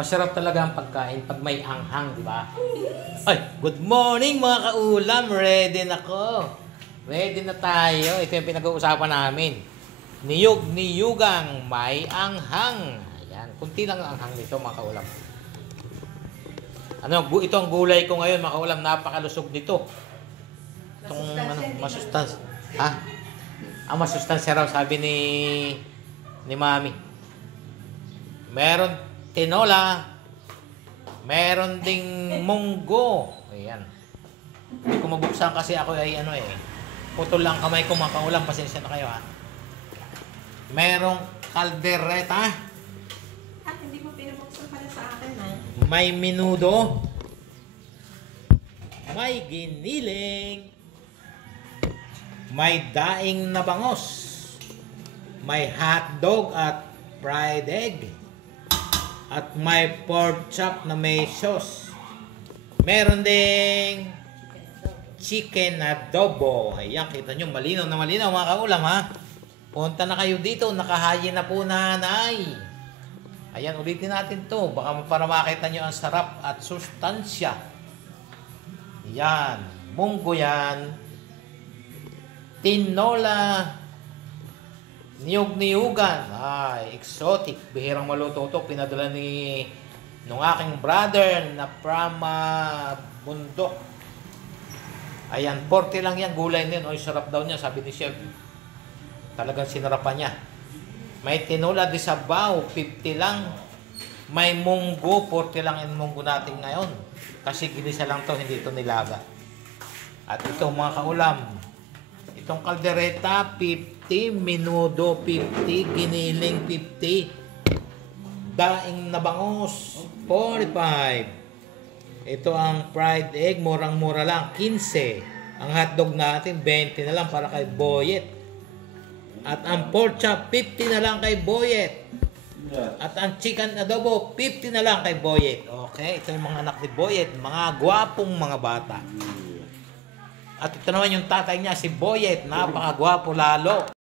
Masarap talaga ang pagkain pag may anghang, di ba? Ay, good morning mga kaulam. Ready na ko. Ready na tayo. Ito yung pinag-uusapan namin. Niyog-niyugang may anghang. Ayan, kunti lang ang anghang nito mga kaulam. Ito ang gulay ko ngayon mga kaulam. Napakalusog nito. Itong masustansya. Ha? Ang masustansya raw sabi ni Mami. Meron tinola, meron ding munggo. Ayan. Hindi ko mabuksan kasi ako ay putol lang kamay ko mga kaulam. Pasensya na kayo ha. Merong kaldereta. Hindi mo pinabuksan pala sa akin ha. May minudo. May giniling. May daing na bangos. May hotdog at fried egg. At may pork chop na may sauce. Meron ding chicken adobo. Ayan, kita nyo, malinaw na malinaw mga kaulam ha. Punta na kayo dito, nakahayin na po nanay. Ayan, ulitin natin to. Baka para makita nyo ang sarap at sustansya. Ayan, munggo yan. Tinola. Niyog-niyugan. Ay, exotic. Bihirang maluto ito. Pinadala nung aking brother na from bundok. Ayan, 40 lang yan. Gulay na yun. Ay, sarap daw niya. Sabi ni chef. Talagang sinarapan niya. May tinola de sabaw. 50 lang. May munggo. 40 lang yung munggo natin ngayon. Kasi ginisa lang to, hindi ito nilaga. At ito mga kaulam. Itong kaldereta, 50. Minudo, 50. Giniling, 50. Daing na bangus, 45. Ito ang fried egg, murang-mura lang, 15. Ang hotdog natin, 20 na lang para kay Boyet. At ang pork chop, 50 na lang kay Boyet. At ang chicken adobo, 50 na lang kay Boyet. Okay, ito yung mga anak ni Boyet, mga gwapong mga bata. At ito naman yung tatay niya, si Boyet, napakagwapo lalo.